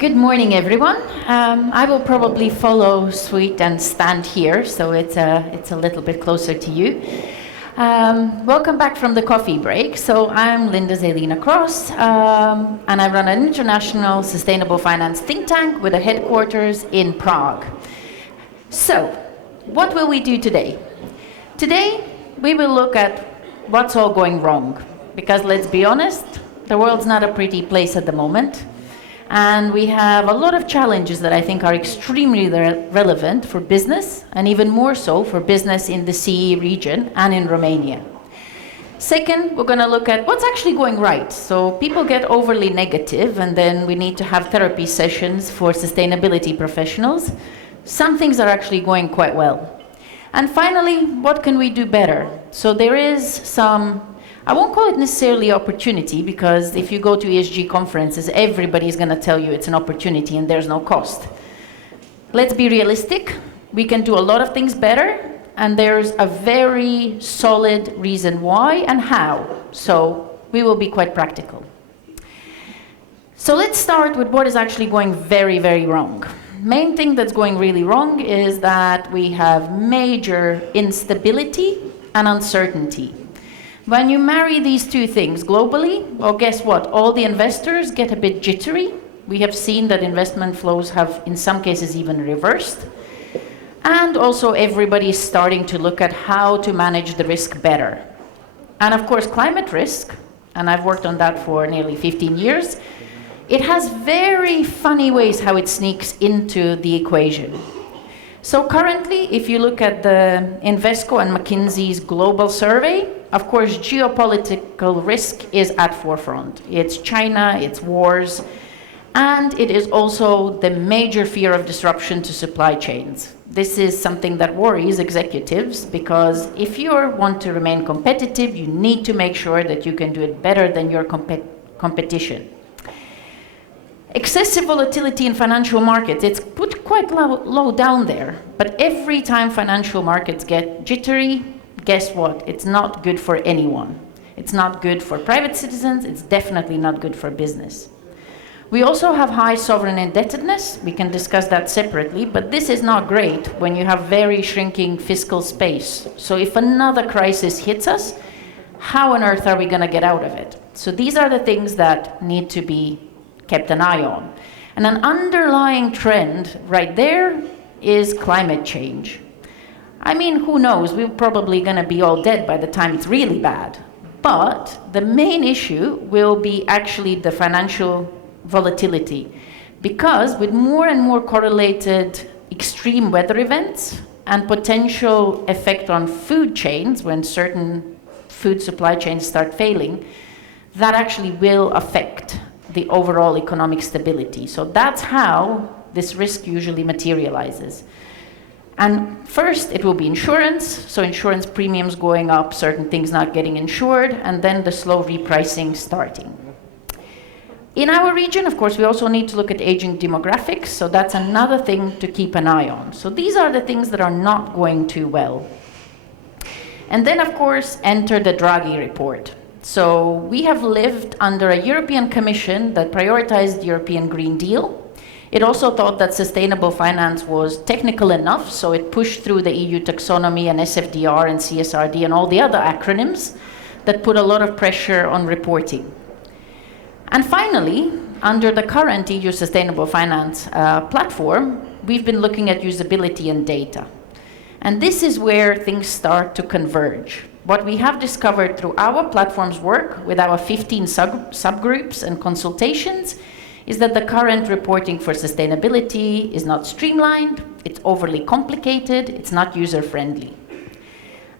Good morning, everyone. I will probably follow suit and stand here, so it's a little bit closer to you. Welcome back from the coffee break. So I'm Linda ZEILINA-CROSS, and I run an international sustainable finance think tank with a headquarters in Prague. So, what will we do today? Today, we will look at what's all going wrong, because let's be honest, the world's not a pretty place at the moment. And we have a lot of challenges that I think are extremely relevant for business, and even more so for business in the CE region and in Romania. Second, we're going to look at what's actually going right. So people get overly negative, and then we need to have therapy sessions for sustainability professionals. Some things are actually going quite well. And finally, what can we do better? So there is some, I won't call it necessarily opportunity, because if you go to ESG conferences, everybody's going to tell you it's an opportunity and there's no cost. Let's be realistic. We can do a lot of things better, and there's a very solid reason why and how. So we will be quite practical. So let's start with what is actually going very, very wrong. Main thing that's going really wrong is that we have major instability and uncertainty. When you marry these two things globally, well, guess what? All the investors get a bit jittery. We have seen that investment flows have, in some cases, even reversed. And also, everybody is starting to look at how to manage the risk better. And of course, climate risk, and I've worked on that for nearly 15 years, it has very funny ways how it sneaks into the equation. So currently, if you look at the Invesco and McKinsey's global survey, of course, geopolitical risk is at forefront. It's China, it's wars, and it is also the major fear of disruption to supply chains. This is something that worries executives, because if you want to remain competitive, you need to make sure that you can do it better than your competition. Excessive volatility in financial markets, it's put quite low down there, but every time financial markets get jittery, guess what? It's not good for anyone. It's not good for private citizens, it's definitely not good for business. We also have high sovereign indebtedness. We can discuss that separately, but this is not great when you have very shrinking fiscal space. So if another crisis hits us, how on earth are we going to get out of it? So these are the things that need to be kept an eye on. And an underlying trend right there is climate change. I mean, who knows? We're probably going to be all dead by the time it's really bad. But the main issue will be actually the financial volatility, because with more and more correlated extreme weather events and potential effect on food chains, when certain food supply chains start failing, that actually will affect the overall economic stability. So that's how this risk usually materializes. And first, it will be insurance, so insurance premiums going up, certain things not getting insured, and then the slow repricing starting. In our region, of course, we also need to look at aging demographics, so that's another thing to keep an eye on. So these are the things that are not going too well. And then, of course, enter the Draghi report. So we have lived under a European Commission that prioritized the European Green Deal. It also thought that sustainable finance was technical enough, so it pushed through the EU taxonomy and SFDR and CSRD and all the other acronyms that put a lot of pressure on reporting. And finally, under the current EU sustainable finance platform, we've been looking at usability and data. And this is where things start to converge. What we have discovered through our platform's work with our 15 subgroups and consultations is that the current reporting for sustainability is not streamlined, it's overly complicated, it's not user-friendly.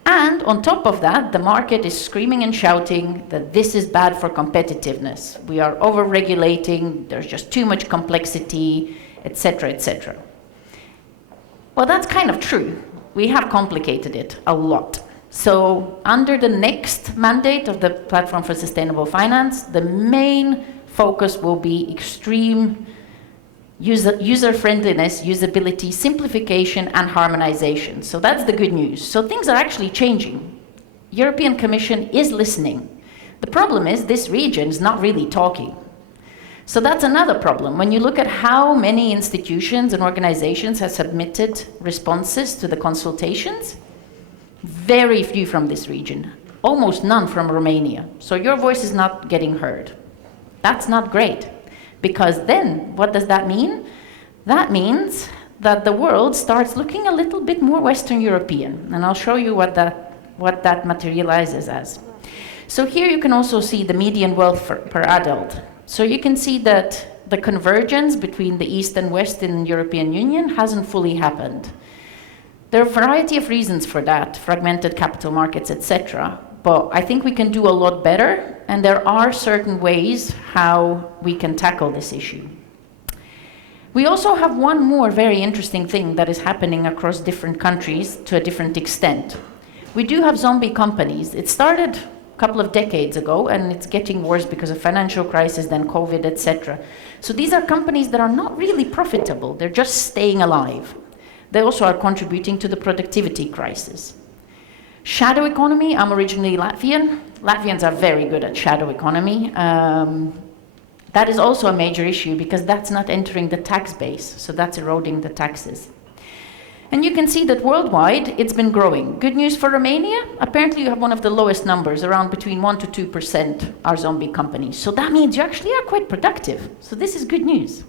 And on top of that, the market is screaming and shouting that this is bad for competitiveness. We are over-regulating, there's just too much complexity, etc., etc. Well, that's kind of true. We have complicated it a lot. So under the next mandate of the Platform for Sustainable Finance, the main focus will be extreme user-friendliness, usability, simplification, and harmonization. So that's the good news. So things are actually changing. European Commission is listening. The problem is this region is not really talking. So that's another problem. When you look at how many institutions and organizations have submitted responses to the consultations, very few from this region, almost none from Romania. So your voice is not getting heard. That's not great, because then what does that mean? That means that the world starts looking a little bit more Western European, and I'll show you what that materializes as. So here you can also see the median wealth per adult. So you can see that the convergence between the East and West in the European Union hasn't fully happened. There are a variety of reasons for that, fragmented capital markets, etc. But I think we can do a lot better, and there are certain ways how we can tackle this issue. We also have one more very interesting thing that is happening across different countries to a different extent. We do have zombie companies. It started couple of decades ago, and it's getting worse because of financial crisis, then COVID, etc. So these are companies that are not really profitable. They're just staying alive. They also are contributing to the productivity crisis. Shadow economy, I'm originally Latvian. Latvians are very good at shadow economy. That is also a major issue because that's not entering the tax base, so that's eroding the taxes. And you can see that worldwide, it's been growing. Good news for Romania, apparently you have one of the lowest numbers, around between 1% to 2% are zombie companies. So that means you actually are quite productive. So this is good news.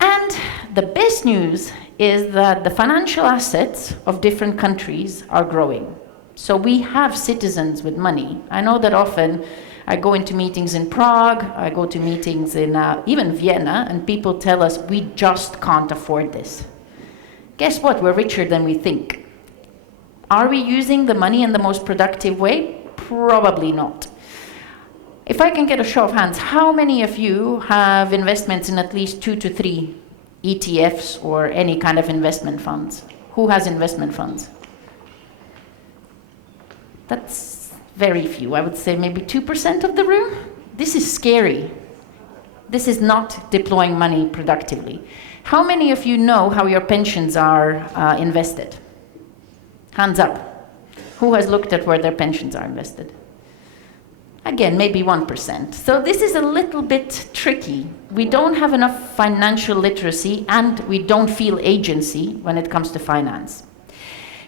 And the best news is that the financial assets of different countries are growing. So we have citizens with money. I know that often I go into meetings in Prague, I go to meetings in even Vienna, and people tell us we just can't afford this. Guess what? We're richer than we think. Are we using the money in the most productive way? Probably not. If I can get a show of hands, how many of you have investments in at least 2 to 3 ETFs or any kind of investment funds? Who has investment funds? That's very few. I would say maybe 2% of the room. This is scary. This is not deploying money productively. How many of you know how your pensions are invested? Hands up. Who has looked at where their pensions are invested? Again, maybe 1%. So this is a little bit tricky. We don't have enough financial literacy, and we don't feel agency when it comes to finance.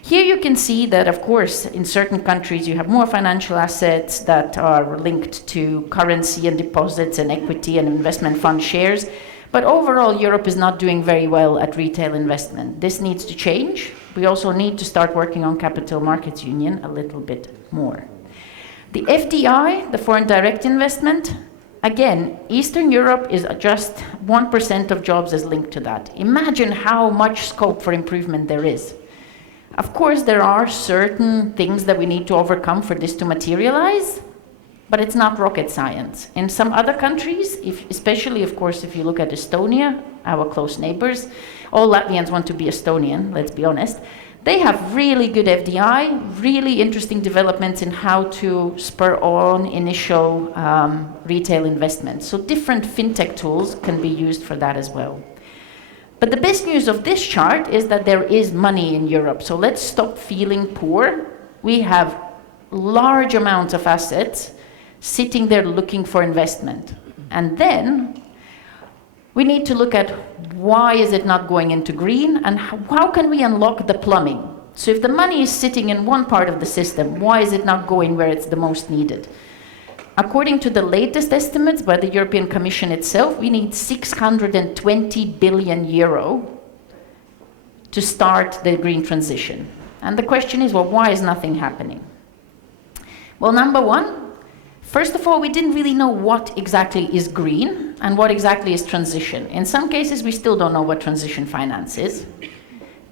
Here you can see that, of course, in certain countries you have more financial assets that are linked to currency and deposits and equity and investment fund shares. But overall, Europe is not doing very well at retail investment. This needs to change. We also need to start working on capital markets union a little bit more. The FDI, the foreign direct investment, again, Eastern Europe is just 1% of jobs is linked to that. Imagine how much scope for improvement there is. Of course, there are certain things that we need to overcome for this to materialize, but it's not rocket science. In some other countries, especially, of course, if you look at Estonia, our close neighbors, all Latvians want to be Estonian, let's be honest. They have really good FDI, really interesting developments in how to spur on initial retail investment. So different fintech tools can be used for that as well. But the best news of this chart is that there is money in Europe. So let's stop feeling poor. We have large amounts of assets sitting there looking for investment. And then we need to look at why is it not going into green, and how can we unlock the plumbing? So if the money is sitting in one part of the system, why is it not going where it's the most needed? According to the latest estimates by the European Commission itself, we need 620 billion euro to start the green transition. And the question is, well, why is nothing happening? Well, number one, first of all, we didn't really know what exactly is green and what exactly is transition. In some cases, we still don't know what transition finance is.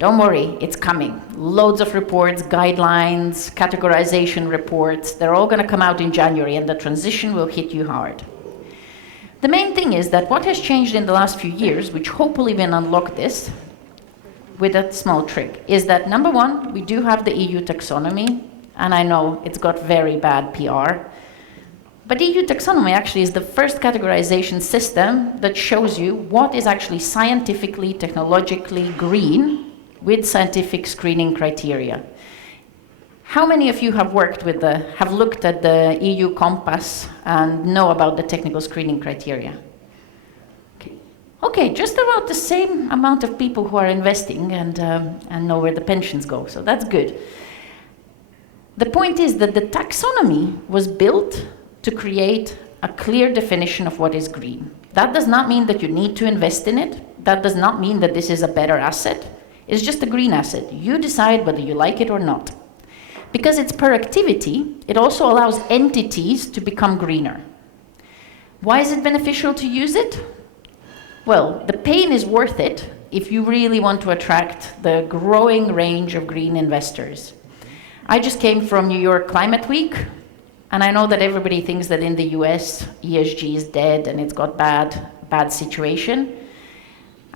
Don't worry, it's coming. Loads of reports, guidelines, categorization reports, they're all going to come out in January, and the transition will hit you hard. The main thing is that what has changed in the last few years, which hopefully will unlock this with a small trick, is that number one, we do have the EU taxonomy, and I know it's got very bad PR. But EU taxonomy actually is the first categorization system that shows you what is actually scientifically, technologically green with scientific screening criteria. How many of you have looked at the EU Compass and know about the technical screening criteria? Okay, just about the same amount of people who are investing and know where the pensions go, so that's good. The point is that the taxonomy was built to create a clear definition of what is green. That does not mean that you need to invest in it. That does not mean that this is a better asset. It's just a green asset. You decide whether you like it or not. Because it's per activity, it also allows entities to become greener. Why is it beneficial to use it? Well, the pain is worth it if you really want to attract the growing range of green investors. I just came from New York Climate Week, and I know that everybody thinks that in the US, ESG is dead and it's got bad situation.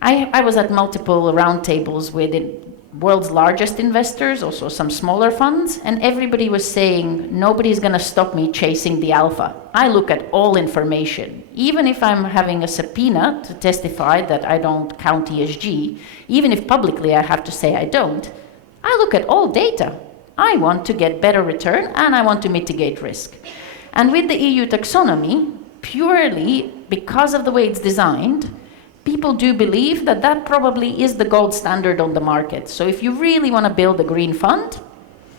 I was at multiple roundtables with the world's largest investors, also some smaller funds, and everybody was saying, nobody's gonna stop me chasing the alpha. I look at all information. Even if I'm having a subpoena to testify that I don't count ESG, even if publicly I have to say I don't, I look at all data. I want to get better return and I want to mitigate risk. And with the EU taxonomy, purely because of the way it's designed, people do believe that that probably is the gold standard on the market. So if you really want to build a green fund,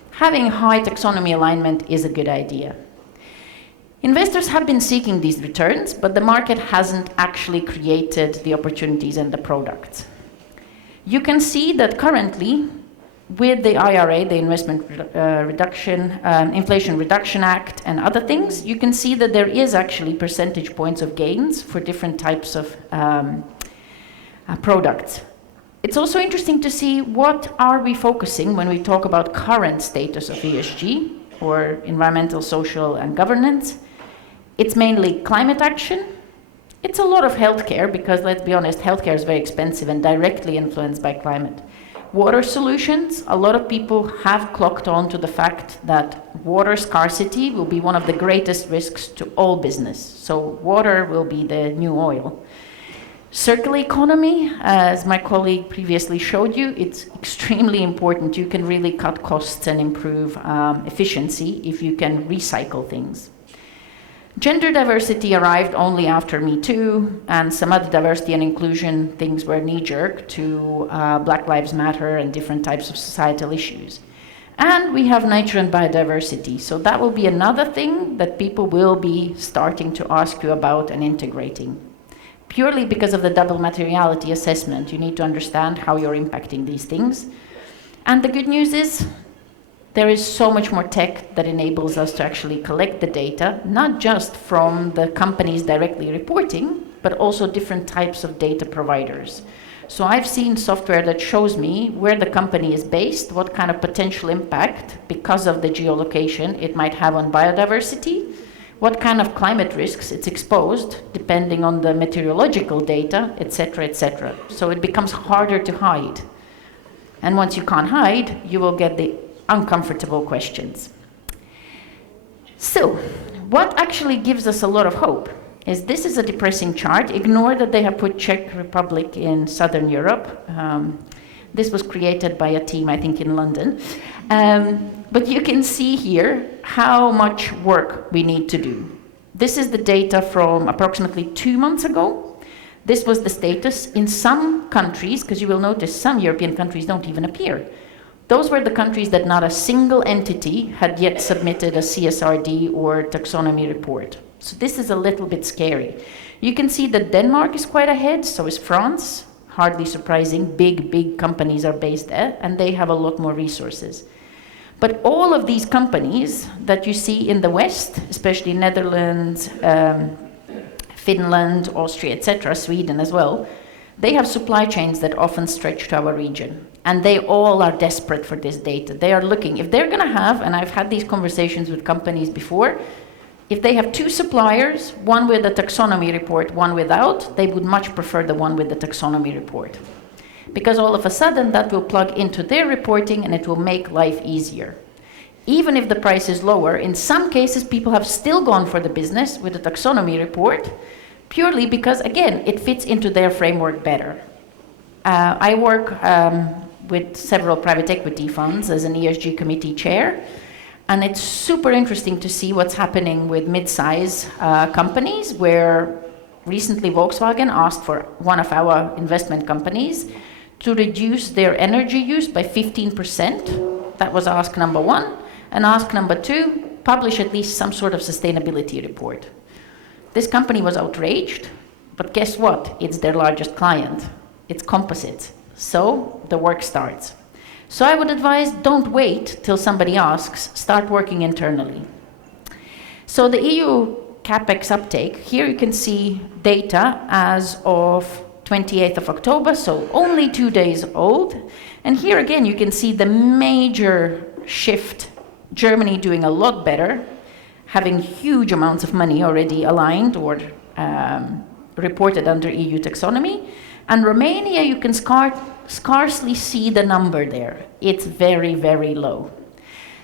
having high taxonomy alignment is a good idea. Investors have been seeking these returns, but the market hasn't actually created the opportunities and the products. You can see that currently, with the IRA, the Inflation Reduction Act and other things, you can see that there is actually percentage points of gains for different types of products. It's also interesting to see what are we focusing when we talk about current status of ESG or environmental, social and governance. It's mainly climate action. It's a lot of healthcare because, let's be honest, healthcare is very expensive and directly influenced by climate. Water solutions, a lot of people have clocked on to the fact that water scarcity will be one of the greatest risks to all business. So water will be the new oil. Circular economy, as my colleague previously showed you, it's extremely important. You can really cut costs and improve efficiency if you can recycle things. Gender diversity arrived only after Me Too, and some other diversity and inclusion things were knee-jerk to Black Lives Matter and different types of societal issues. And we have nature and biodiversity, so that will be another thing that people will be starting to ask you about and integrating. Purely because of the double materiality assessment, you need to understand how you're impacting these things. And the good news is, there is so much more tech that enables us to actually collect the data, not just from the companies directly reporting, but also different types of data providers. So I've seen software that shows me where the company is based, what kind of potential impact, because of the geolocation, it might have on biodiversity, what kind of climate risks it's exposed, depending on the meteorological data, etc., etc. So it becomes harder to hide. And once you can't hide, you will get the uncomfortable questions. So, what actually gives us a lot of hope is this is a depressing chart. Ignore that they have put Czech Republic in Southern Europe. This was created by a team, I think, in London. But you can see here how much work we need to do. This is the data from approximately 2 months ago. This was the status in some countries, because you will notice some European countries don't even appear. Those were the countries that not a single entity had yet submitted a CSRD or taxonomy report. So this is a little bit scary. You can see that Denmark is quite ahead, so is France. Hardly surprising, big companies are based there, and they have a lot more resources. But all of these companies that you see in the West, especially Netherlands, Finland, Austria, etc., Sweden as well, they have supply chains that often stretch to our region. And they all are desperate for this data. They are looking, if they're going to have, and I've had these conversations with companies before, if they have 2 suppliers, one with a taxonomy report, one without, they would much prefer the one with the taxonomy report. Because all of a sudden that will plug into their reporting and it will make life easier. Even if the price is lower, in some cases people have still gone for the business with the taxonomy report, purely because, again, it fits into their framework better. I work with several private equity funds as an ESG committee chair, And it's super interesting to see what's happening with mid-size companies, where recently Volkswagen asked for one of our investment companies to reduce their energy use by 15%. That was ask number one. And ask number two, publish at least some sort of sustainability report. This company was outraged, but guess what? It's their largest client. It's composites. So the work starts. So I would advise, don't wait till somebody asks, start working internally. So the EU CapEx uptake, here you can see data as of 28th of October, so only 2 days old. And here again, you can see the major shift. Germany doing a lot better, having huge amounts of money already aligned or reported under EU taxonomy. And Romania, you can scarcely see the number there. It's very, very low.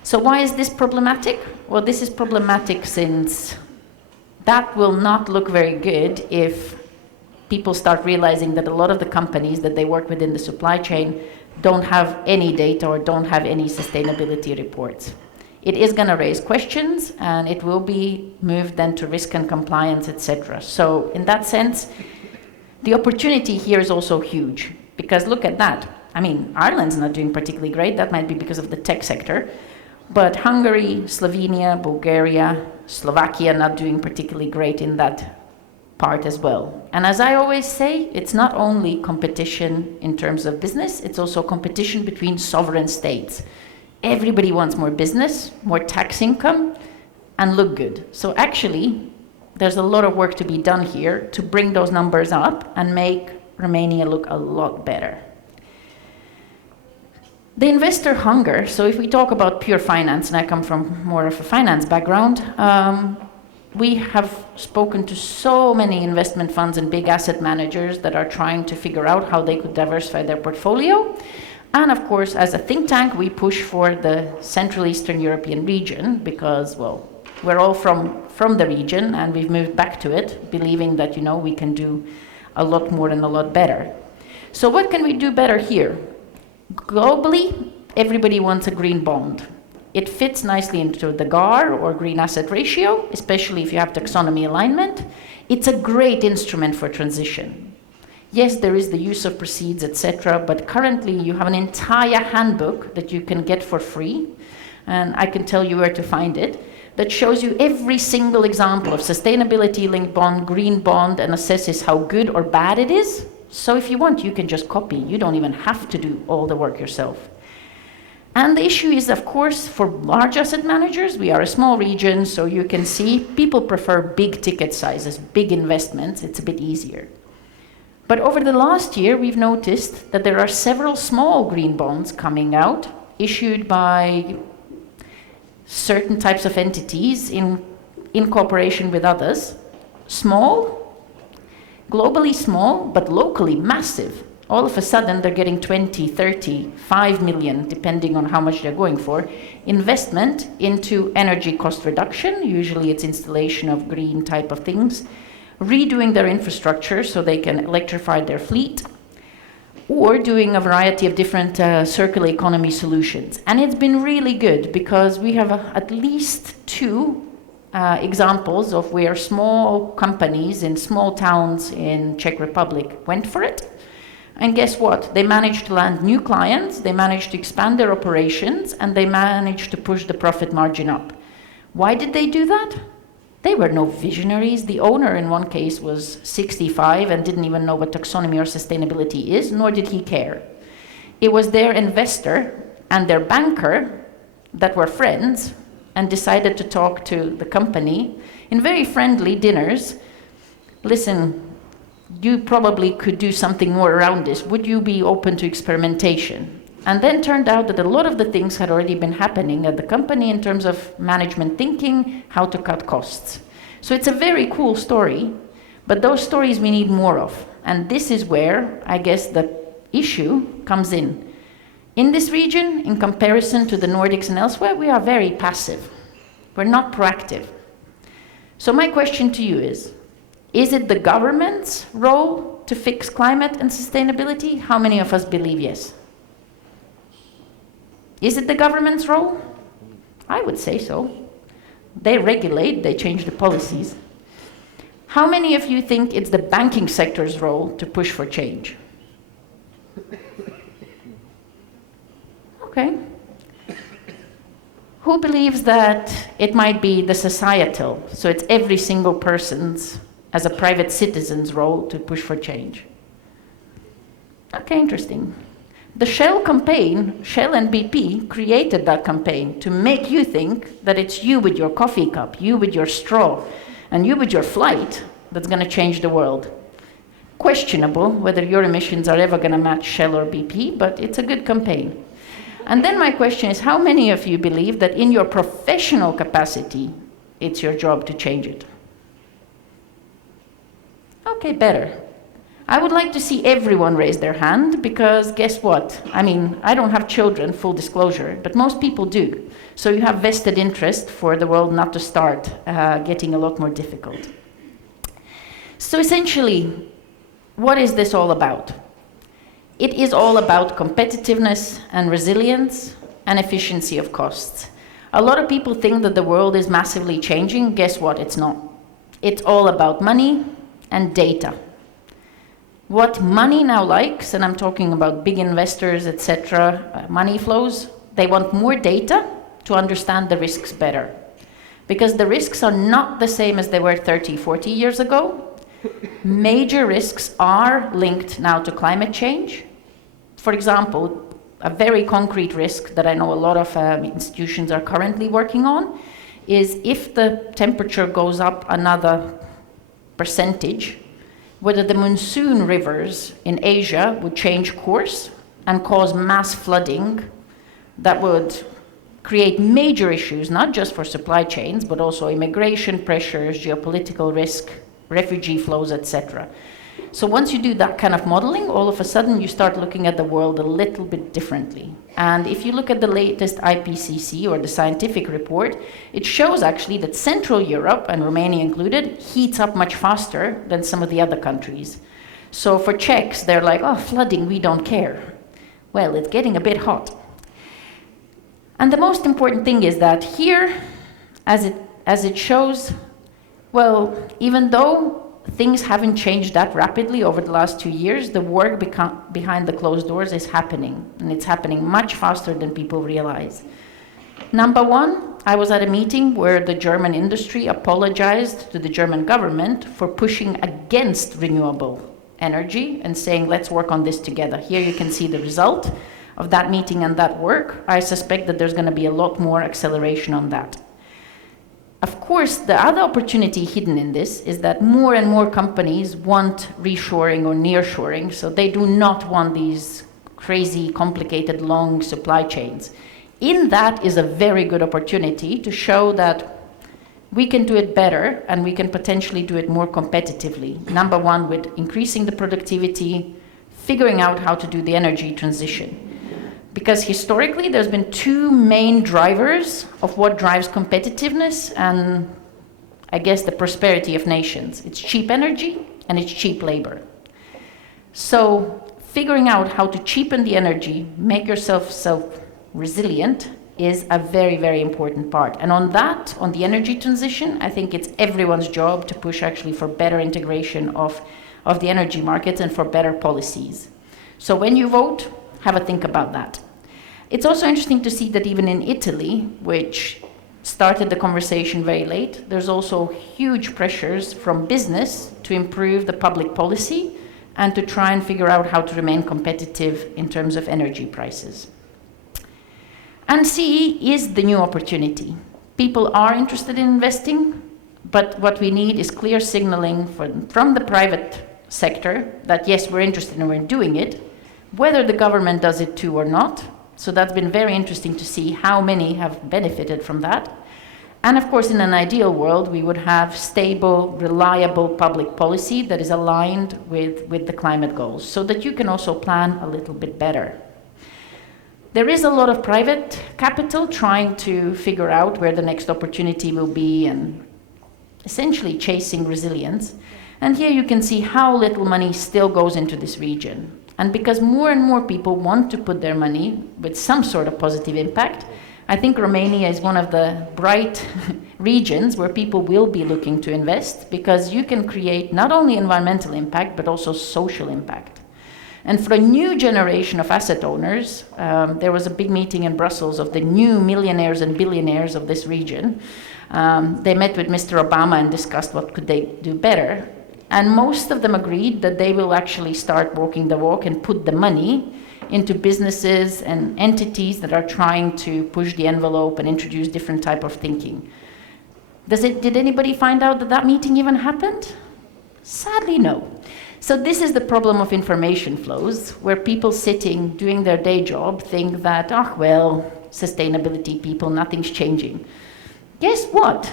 So why is this problematic? Well, this is problematic since that will not look very good if people start realizing that a lot of the companies that they work with in the supply chain don't have any data or don't have any sustainability reports. It is going to raise questions, and it will be moved then to risk and compliance, etc. So in that sense, the opportunity here is also huge, because look at that. I mean, Ireland's not doing particularly great. That might be because of the tech sector. But Hungary, Slovenia, Bulgaria, Slovakia not doing particularly great in that part as well. And as I always say, it's not only competition in terms of business, it's also competition between sovereign states. Everybody wants more business, more tax income, and look good. So actually, there's a lot of work to be done here to bring those numbers up and make Romania look a lot better. The investor hunger, so if we talk about pure finance, and I come from more of a finance background, we have spoken to so many investment funds and big asset managers that are trying to figure out how they could diversify their portfolio. And of course, as a think tank, we push for the Central Eastern European region because, well, we're all from the region and we've moved back to it, believing that, you know, we can do a lot more and a lot better. So what can we do better here? Globally, everybody wants a green bond. It fits nicely into the GAR or green asset ratio, especially if you have taxonomy alignment. It's a great instrument for transition. Yes, there is the use of proceeds, etc., but currently you have an entire handbook that you can get for free, and I can tell you where to find it, that shows you every single example of sustainability-linked bond, green bond, and assesses how good or bad it is. So if you want, you can just copy. You don't even have to do all the work yourself. And the issue is, of course, for large asset managers, we are a small region, so you can see people prefer big ticket sizes, big investments. It's a bit easier. But over the last year, we've noticed that there are several small green bonds coming out, issued by certain types of entities in cooperation with others. Small, globally small, but locally massive. All of a sudden, they're getting 20, 30, 5 million, depending on how much they're going for, investment into energy cost reduction. Usually it's installation of green type of things, redoing their infrastructure so they can electrify their fleet, or doing a variety of different circular economy solutions. And it's been really good because we have at least 2 examples of where small companies in small towns in Czech Republic went for it. And guess what? They managed to land new clients, they managed to expand their operations, and they managed to push the profit margin up. Why did they do that? They were no visionaries. The owner in one case was 65 and didn't even know what taxonomy or sustainability is, nor did he care. It was their investor and their banker that were friends and decided to talk to the company in very friendly dinners. Listen, you probably could do something more around this. Would you be open to experimentation? And then turned out that a lot of the things had already been happening at the company in terms of management thinking, how to cut costs. So it's a very cool story, but those stories we need more of. And this is where, I guess, the issue comes in. In this region, in comparison to the Nordics and elsewhere, we are very passive. We're not proactive. So my question to you is it the government's role to fix climate and sustainability? How many of us believe yes? Is it the government's role? I would say so. They regulate, they change the policies. How many of you think it's the banking sector's role to push for change? Okay. Who believes that it might be the societal, so it's every single person's, as a private citizen's role to push for change? Okay, interesting. The Shell campaign, Shell and BP created that campaign to make you think that it's you with your coffee cup, you with your straw, and you with your flight that's going to change the world. Questionable whether your emissions are ever going to match Shell or BP, but it's a good campaign. And then my question is, how many of you believe that in your professional capacity, it's your job to change it? Okay, better. I would like to see everyone raise their hand, because guess what? I mean, I don't have children, full disclosure, but most people do. So you have vested interest for the world not to start getting a lot more difficult. So essentially, what is this all about? It is all about competitiveness and resilience and efficiency of costs. A lot of people think that the world is massively changing. Guess what? It's not. It's all about money and data. What money now likes, and I'm talking about big investors, etc., money flows, they want more data to understand the risks better. Because the risks are not the same as they were 30, 40 years ago. Major risks are linked now to climate change. For example, a very concrete risk that I know a lot of institutions are currently working on is if the temperature goes up another percentage, whether the monsoon rivers in Asia would change course and cause mass flooding that would create major issues, not just for supply chains, but also immigration pressures, geopolitical risk, refugee flows, etc. So once you do that kind of modeling, all of a sudden you start looking at the world a little bit differently. And if you look at the latest IPCC, or the scientific report, it shows actually that Central Europe, and Romania included, heats up much faster than some of the other countries. So for Czechs, they're like, oh, flooding, we don't care. Well, it's getting a bit hot. And the most important thing is that here, as it shows, well, even though things haven't changed that rapidly over the last 2 years, the work behind the closed doors is happening, and it's happening much faster than people realize. Number one, I was at a meeting where the German industry apologized to the German government for pushing against renewable energy and saying, let's work on this together. Here you can see the result of that meeting and that work. I suspect that there's going to be a lot more acceleration on that. Of course, the other opportunity hidden in this is that more and more companies want reshoring or nearshoring, so they do not want these crazy, complicated, long supply chains. In that is a very good opportunity to show that we can do it better, and we can potentially do it more competitively. Number one, with increasing the productivity, figuring out how to do the energy transition. Because historically, there's been two main drivers of what drives competitiveness and, I guess, the prosperity of nations. It's cheap energy and it's cheap labor. So figuring out how to cheapen the energy, make yourself self-resilient, is a very, very important part. And on that, on the energy transition, I think it's everyone's job to push actually for better integration of the energy markets and for better policies. So when you vote, have a think about that. It's also interesting to see that even in Italy, which started the conversation very late, there's also huge pressures from business to improve the public policy and to try and figure out how to remain competitive in terms of energy prices. And CE is the new opportunity. People are interested in investing, but what we need is clear signaling from the private sector that yes, we're interested and we're doing it, whether the government does it too or not. So that's been very interesting to see how many have benefited from that. And of course, in an ideal world, we would have stable, reliable public policy that is aligned with the climate goals, so that you can also plan a little bit better. There is a lot of private capital trying to figure out where the next opportunity will be and essentially chasing resilience. And here you can see how little money still goes into this region. And because more and more people want to put their money with some sort of positive impact, I think Romania is one of the bright regions where people will be looking to invest, because you can create not only environmental impact, but also social impact. And for a new generation of asset owners, there was a big meeting in Brussels of the new millionaires and billionaires of this region. They met with Mr. Obama and discussed what could they do better. And most of them agreed that they will actually start walking the walk and put the money into businesses and entities that are trying to push the envelope and introduce different type of thinking. Did anybody find out that that meeting even happened? Sadly, no. So this is the problem of information flows, where people sitting, doing their day job, think that, oh, well, sustainability people, nothing's changing. Guess what?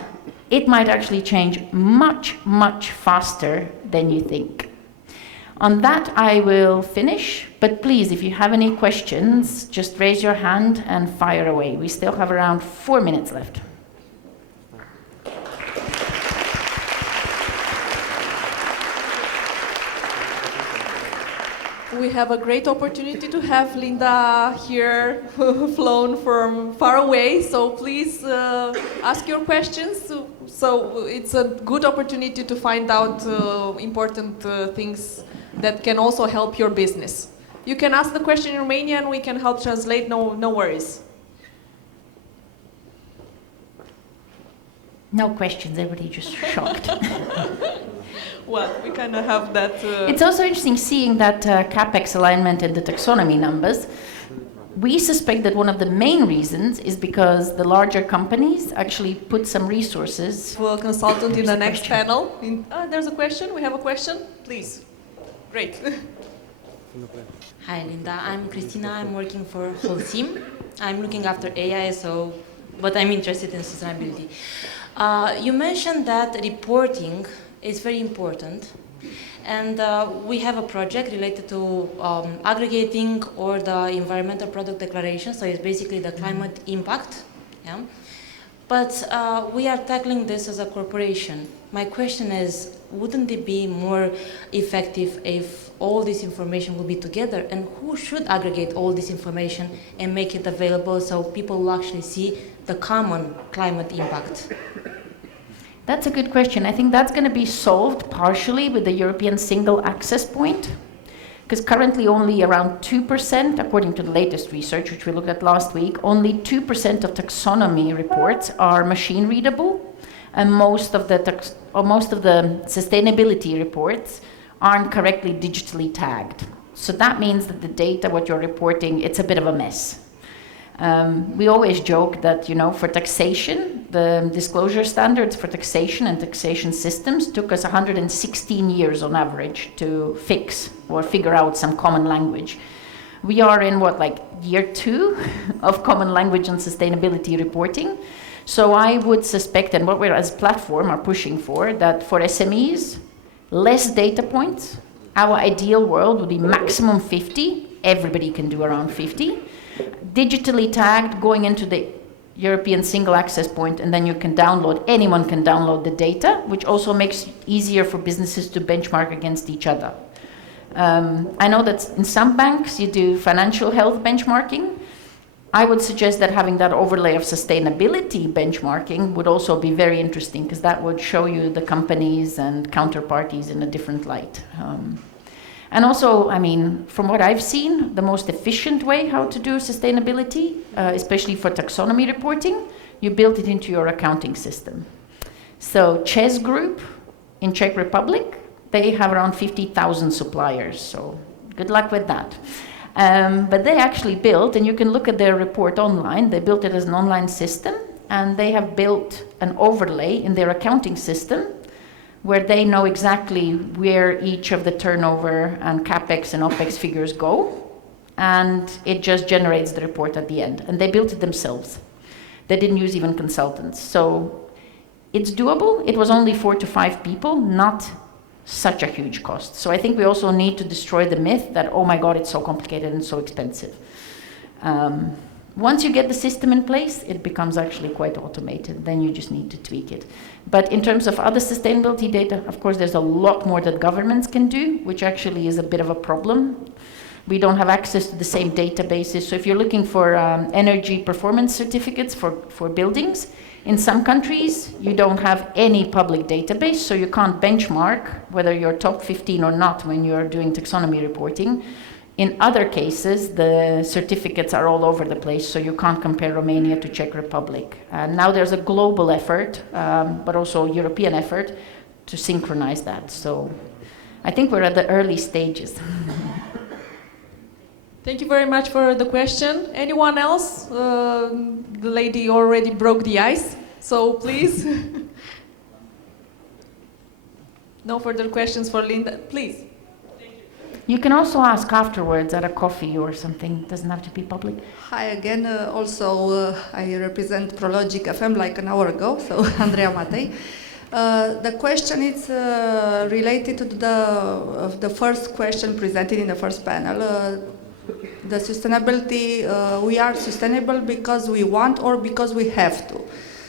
It might actually change much, much faster than you think. On that, I will finish, but please, if you have any questions, just raise your hand and fire away. We still have around 4 minutes left. We have a great opportunity to have Linda here, flown from far away, so please ask your questions. So it's a good opportunity to find out important things that can also help your business. You can ask the question in Romanian and we can help translate, no worries. No questions, everybody just shocked. Well, we kind of have that... It's also interesting seeing that CapEx alignment and the taxonomy numbers. We suspect that one of the main reasons is because the larger companies actually put some resources... Well, consultant in the next panel. There's a question. We have a question. Please. Great. Hi, Linda. I'm Christina. I'm working for Holcim. I'm looking after AI, but I'm interested in sustainability. You mentioned that reporting is very important, and we have a project related to aggregating all the environmental product declaration, so it's basically the climate impact. Yeah? But we are tackling this as a corporation. My question is, wouldn't it be more effective if all this information will be together, and who should aggregate all this information and make it available so people will actually see the common climate impact? That's a good question. I think that's going to be solved partially with the European single access point, because currently only around 2%, according to the latest research, which we looked at last week, only 2% of taxonomy reports are machine readable, and most of the sustainability reports aren't correctly digitally tagged. So that means that the data, what you're reporting, it's a bit of a mess. We always joke that, for taxation, the disclosure standards for taxation and taxation systems took us 116 years on average to fix or figure out some common language. We are in year 2 of common language and sustainability reporting. So I would suspect, and what we as platform are pushing for, that for SMEs, less data points. Our ideal world would be maximum 50. Everybody can do around 50. Digitally tagged, going into the European single access point, and then anyone can download the data, which also makes it easier for businesses to benchmark against each other. I know that in some banks you do financial health benchmarking. I would suggest that having that overlay of sustainability benchmarking would also be very interesting, because that would show you the companies and counterparties in a different light. And also, from what I've seen, the most efficient way how to do sustainability, especially for taxonomy reporting, you build it into your accounting system. So Chess Group in Czech Republic, they have around 50,000 suppliers, so good luck with that. But they actually built, and you can look at their report online, they built it as an online system, and they have built an overlay in their accounting system where they know exactly where each of the turnover and CapEx and OpEx figures go, and it just generates the report at the end. And they built it themselves. They didn't use even consultants. So it's doable. It was only 4 to 5 people, not such a huge cost. So I think we also need to destroy the myth that, oh my God, it's so complicated and so expensive. Once you get the system in place, it becomes actually quite automated. Then you just need to tweak it. But in terms of other sustainability data, of course, there's a lot more that governments can do, which actually is a bit of a problem. We don't have access to the same databases. So if you're looking for energy performance certificates for buildings, in some countries, you don't have any public database, so you can't benchmark whether you're top 15 or not when you're doing taxonomy reporting. In other cases, the certificates are all over the place, so you can't compare Romania to Czech Republic. Now there's a global effort, but also a European effort, to synchronize that. So I think we're at the early stages. Thank you very much for the question. Anyone else? The lady already broke the ice, so please. No further questions for Linda, please. You can also ask afterwards at a coffee or something. It doesn't have to be public. Hi again. I represent Prologic FM like an hour ago, so Andrea Matei. The question is related to the first question presented in the first panel. The sustainability, we are sustainable because we want or because we have to.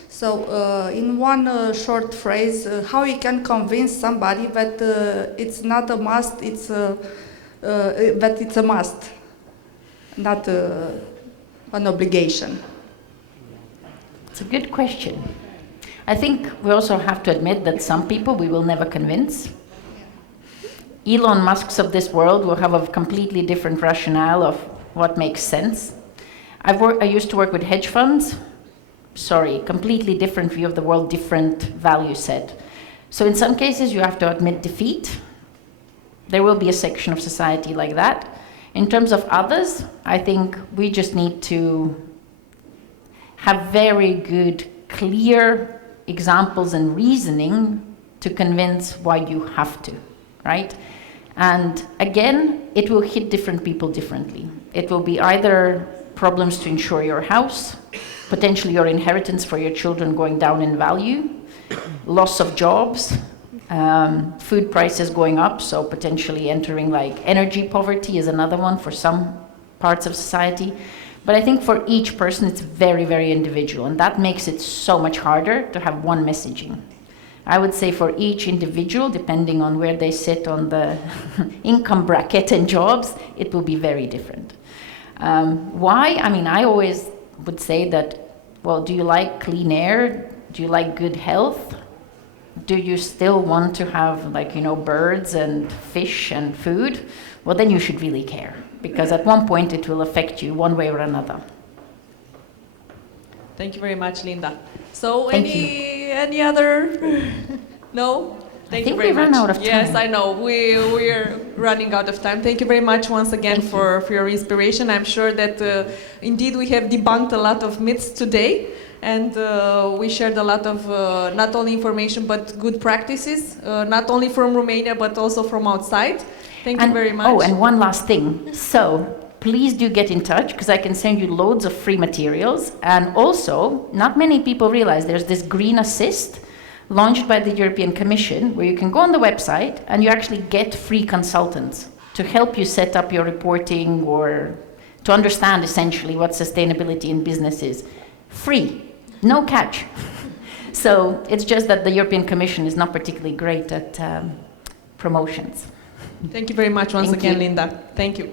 So in one short phrase, how we can convince somebody that it's not a must, that it's a must, not an obligation? It's a good question. I think we also have to admit that some people we will never convince. Elon Musks of this world will have a completely different rationale of what makes sense. I used to work with hedge funds. Sorry, completely different view of the world, different value set. So in some cases you have to admit defeat. There will be a section of society like that. In terms of others, I think we just need to have very good, clear examples and reasoning to convince why you have to, right? And again, it will hit different people differently. It will be either problems to insure your house, potentially your inheritance for your children going down in value, loss of jobs, food prices going up, so potentially entering like energy poverty is another one for some parts of society. But I think for each person it's very, very individual, and that makes it so much harder to have one messaging. I would say for each individual, depending on where they sit on the income bracket and jobs, it will be very different. Why? I mean, I always would say that, well, do you like clean air? Do you like good health? Do you still want to have, like, birds and fish and food? Well, then you should really care, because at one point it will affect you one way or another. Thank you very much, Linda. So Thank any other? No? Thank you very much. I think we ran out of time. Yes, I know. We're running out of time. Thank you very much once again for your inspiration. I'm sure that indeed we have debunked a lot of myths today, and we shared a lot of not only information but good practices, not only from Romania but also from outside. Thank you very much. Oh, and one last thing. So please do get in touch, because I can send you loads of free materials. And also, not many people realize there's this Green Assist launched by the European Commission, where you can go on the website and you actually get free consultants to help you set up your reporting or to understand essentially what sustainability in business is. Free, no catch. So it's just that the European Commission is not particularly great at promotions. Thank you very much once again, Linda. Thank you.